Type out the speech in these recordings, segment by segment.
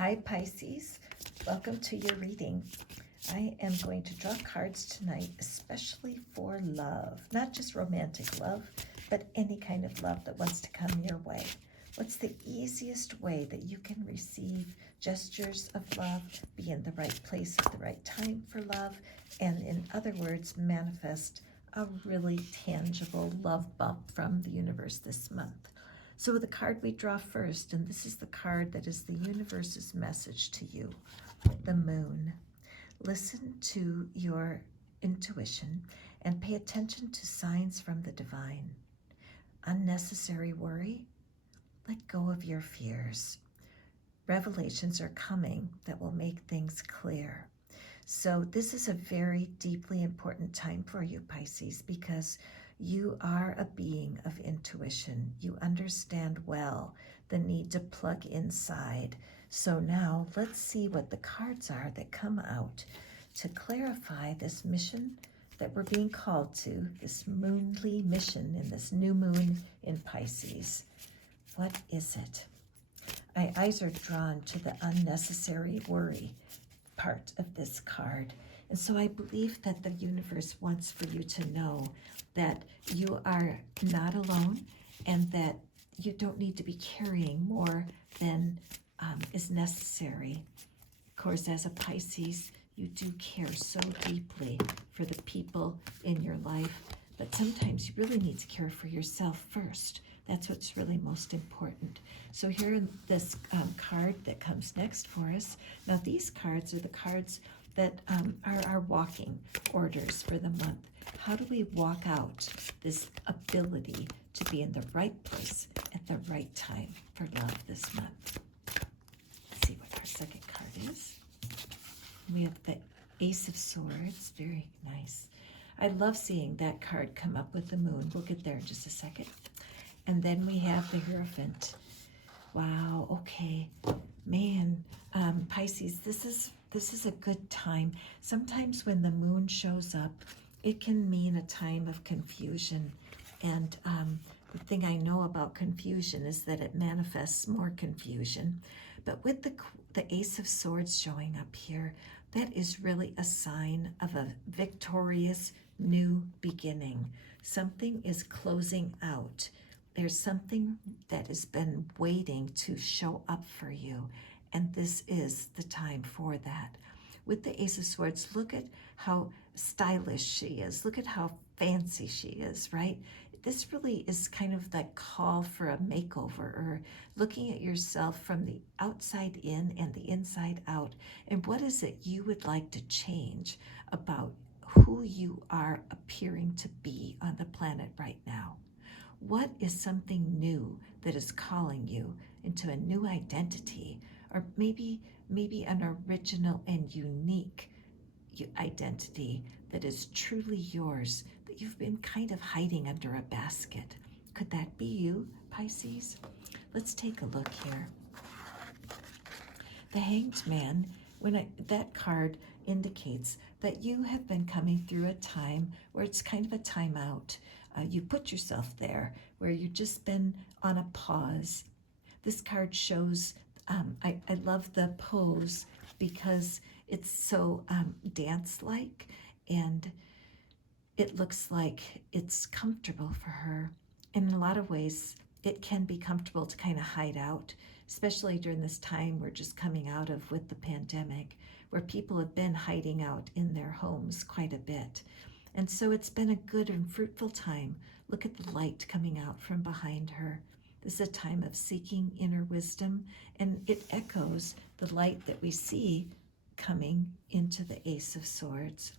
Hi Pisces, welcome to your reading. I am going to draw cards tonight, especially for love, not just romantic love, but any kind of love that wants to come your way. What's the easiest way that you can receive gestures of love, be in the right place at the right time for love, and in other words, manifest a really tangible love bump from the universe this month? So the card we draw first, and this is the card that is the universe's message to you, the moon. Listen to your intuition and pay attention to signs from the divine. Unnecessary worry, let go of your fears. Revelations are coming that will make things clear. So this is a very deeply important time for you, Pisces, because you are a being of intuition. You understand well the need to plug inside. So now let's see what the cards are that come out to clarify this mission that we're being called to, this moonly mission in this new moon in Pisces. What is it? My eyes are drawn to the unnecessary worry part of this card. And so I believe that the universe wants for you to know that you are not alone and that you don't need to be carrying more than is necessary. Of course, as a Pisces, you do care so deeply for the people in your life, but sometimes you really need to care for yourself first. That's what's really most important. So here in this card that comes next for us, now these cards are the cards that are our walking orders for the month. How do we walk out this ability to be in the right place at the right time for love this month? Let's see what our second card is. We have the Ace of Swords, very nice. I love seeing that card come up with the moon. We'll get there in just a second. And then we have the Hierophant. Wow, okay. Man, Pisces, this is a good time. Sometimes when the moon shows up, it can mean a time of confusion. And the thing I know about confusion is that it manifests more confusion. But with the Ace of Swords showing up here, that is really a sign of a victorious new beginning. Something is closing out. There's something that has been waiting to show up for you, and this is the time for that. With the Ace of Swords, look at how stylish she is. Look at how fancy she is, right? This really is kind of that call for a makeover, or looking at yourself from the outside in and the inside out. And what is it you would like to change about who you are appearing to be on the planet right now? What is something new that is calling you into a new identity, or maybe an original and unique identity that is truly yours, that you've been kind of hiding under a basket? Could that be you, Pisces? Let's take a look here. The Hanged Man, that card indicates that you have been coming through a time where it's kind of a timeout. You put yourself there where you've just been on a pause. This card shows, I love the pose because it's so dance-like, and it looks like it's comfortable for her. In a lot of ways, it can be comfortable to kind of hide out, especially during this time we're just coming out of with the pandemic, where people have been hiding out in their homes quite a bit. And so it's been a good and fruitful time. Look at the light coming out from behind her. This is a time of seeking inner wisdom, and it echoes the light that we see coming into the Ace of Swords.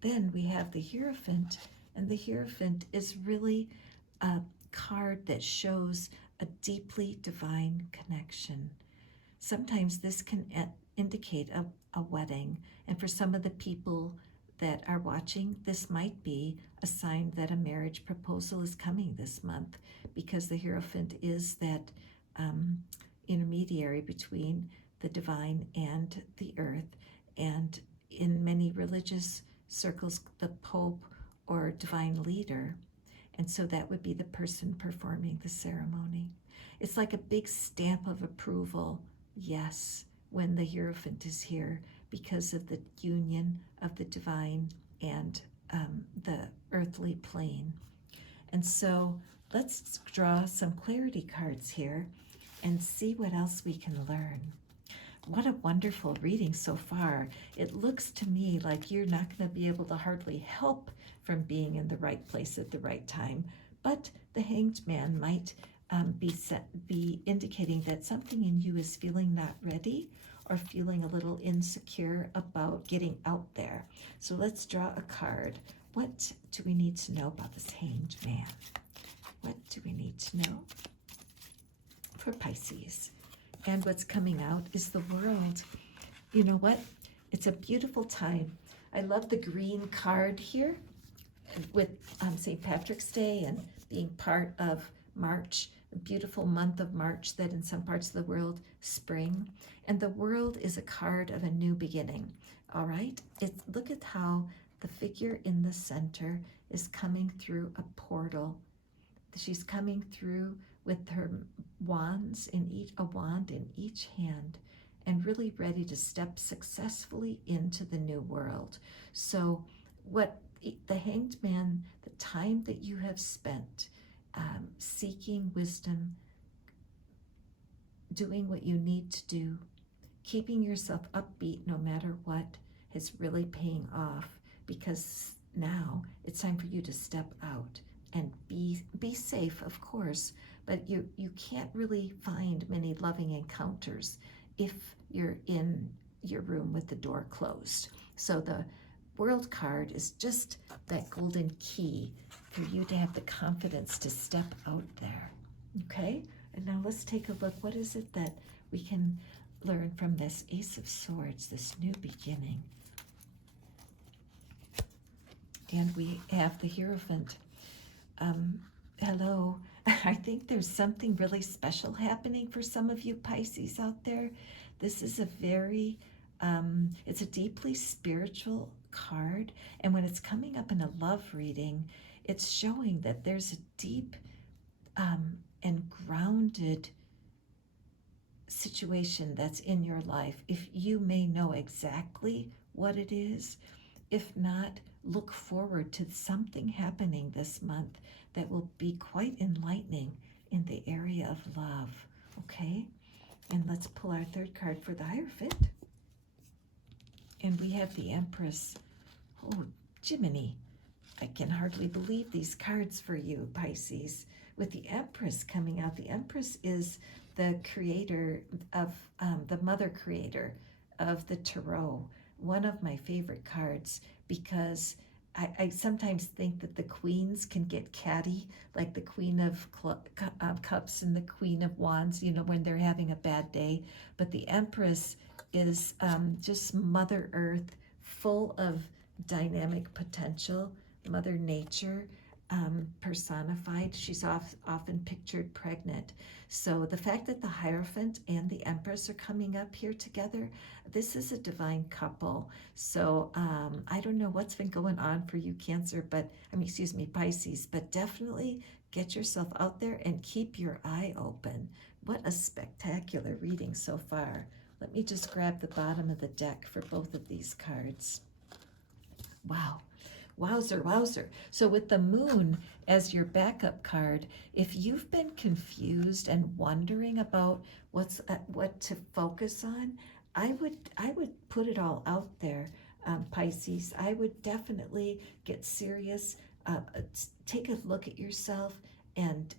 Then we have the Hierophant, and the Hierophant is really a card that shows a deeply divine connection. Sometimes this can indicate a wedding, and for some of the people that are watching, this might be a sign that a marriage proposal is coming this month, because the Hierophant is that intermediary between the divine and the earth, and in many religious circles, the Pope or divine leader. And so that would be the person performing the ceremony. It's like a big stamp of approval. Yes, when the Hierophant is here because of the union of the divine and the earthly plane. And so let's draw some clarity cards here and see what else we can learn. What a wonderful reading so far. It looks to me like you're not going to be able to hardly help from being in the right place at the right time, but the Hanged Man might be indicating that something in you is feeling not ready or feeling a little insecure about getting out there. So let's draw a card. What do we need to know about this Hanged Man? What do we need to know for Pisces? And what's coming out is the World. You know what? It's a beautiful time. I love the green card here with St. Patrick's Day and being part of March, the beautiful month of March that in some parts of the world, spring. And the World is a card of a new beginning, all right? Look at how the figure in the center is coming through a portal. She's coming through with her wands a wand in each hand, and really ready to step successfully into the new world. So what the Hanged Man, the time that you have spent seeking wisdom, doing what you need to do, keeping yourself upbeat no matter what, is really paying off, because now it's time for you to step out and be safe, of course, but you can't really find many loving encounters if you're in your room with the door closed. So the World card is just that golden key for you to have the confidence to step out there. Okay? And now let's take a look. What is it that we can learn from this Ace of Swords, this new beginning? And we have the Hierophant. Hello. I think there's something really special happening for some of you Pisces out there. This is a very, it's a deeply spiritual card. And when it's coming up in a love reading, it's showing that there's a deep and grounded situation that's in your life. If you may know exactly what it is, if not, look forward to something happening this month that will be quite enlightening in the area of love, okay? And let's pull our third card for the Hierophant. And we have the Empress. Oh, Jiminy, I can hardly believe these cards for you, Pisces. With the Empress coming out, the Empress is the creator of, the mother creator of the Tarot. One of my favorite cards, because I sometimes think that the queens can get catty, like the Queen of Cups and the Queen of Wands, you know, when they're having a bad day. But the Empress is just Mother Earth, full of dynamic potential, Mother Nature personified. She's often pictured pregnant. So the fact that the Hierophant and the Empress are coming up here together, this is a divine couple. So I don't know what's been going on for you Cancer, but Pisces, but definitely get yourself out there and keep your eye open. What a spectacular reading so far. Let me just grab the bottom of the deck for both of these cards. Wow. Wowzer, wowzer. So with the Moon as your backup card, if you've been confused and wondering about what to focus on, I would put it all out there, Pisces. I would definitely get serious, take a look at yourself, and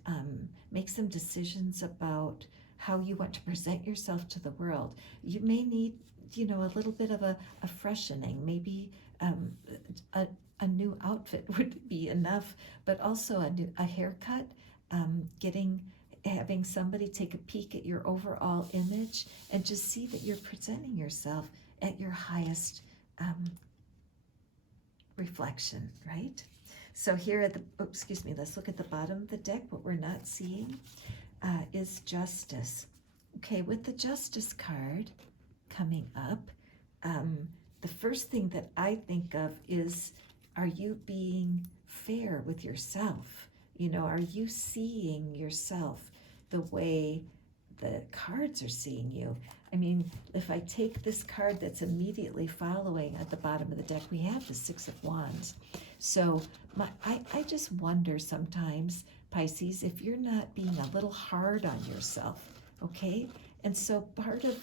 make some decisions about how you want to present yourself to the world. You may need, a little bit of a freshening, maybe a new outfit would be enough, but also a haircut, having somebody take a peek at your overall image and just see that you're presenting yourself at your highest reflection, right? So here at let's look at the bottom of the deck. What we're not seeing is Justice. Okay, with the Justice card coming up, the first thing that I think of is, are you being fair with yourself? Are you seeing yourself the way the cards are seeing you. I mean, if I take this card that's immediately following at the bottom of the deck, we have the Six of Wands. So I just wonder sometimes, Pisces, if you're not being a little hard on yourself, okay? And so part of,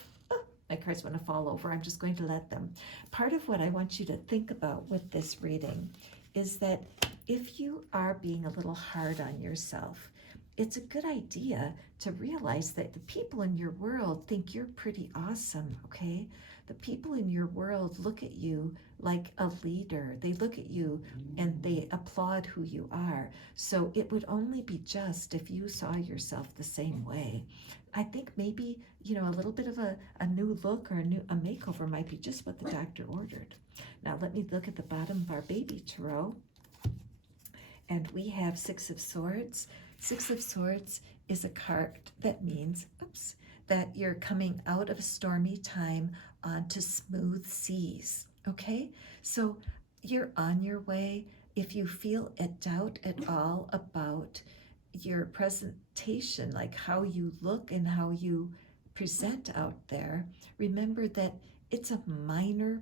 my cards want to fall over, I'm just going to let them. Part of what I want you to think about with this reading is that if you are being a little hard on yourself, it's a good idea to realize that the people in your world think you're pretty awesome, okay? The people in your world look at you like a leader. They look at you and they applaud who you are. So it would only be just if you saw yourself the same way. I think maybe, you know, a little bit of a new look or a makeover might be just what the doctor ordered. Now let me look at the bottom of our baby tarot. And we have Six of Swords. Six of Swords is a card that means, that you're coming out of a stormy time onto smooth seas, okay? So you're on your way. If you feel a doubt at all about your presentation, like how you look and how you present out there, remember that it's a minor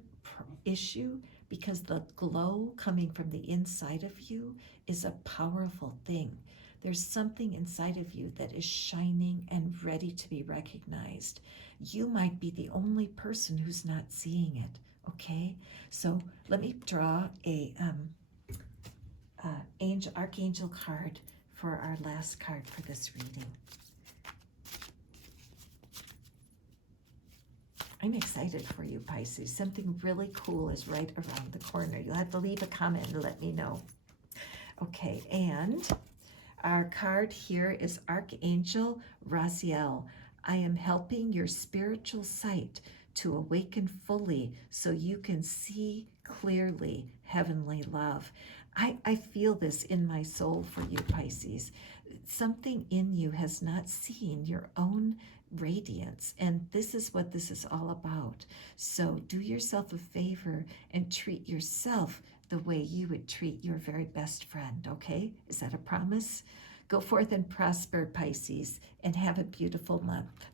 issue, because the glow coming from the inside of you is a powerful thing. There's something inside of you that is shining and ready to be recognized. You might be the only person who's not seeing it, okay? So let me draw a Archangel card for our last card for this reading. I'm excited for you, Pisces. Something really cool is right around the corner. You'll have to leave a comment and let me know. Okay, and our card here is Archangel Raziel. I am helping your spiritual sight to awaken fully so you can see clearly heavenly love. I feel this in my soul for you, Pisces. Something in you has not seen your own radiance, and this is what this is all about. So do yourself a favor and treat yourself the way you would treat your very best friend, okay? Is that a promise? Go forth and prosper, Pisces, and have a beautiful month.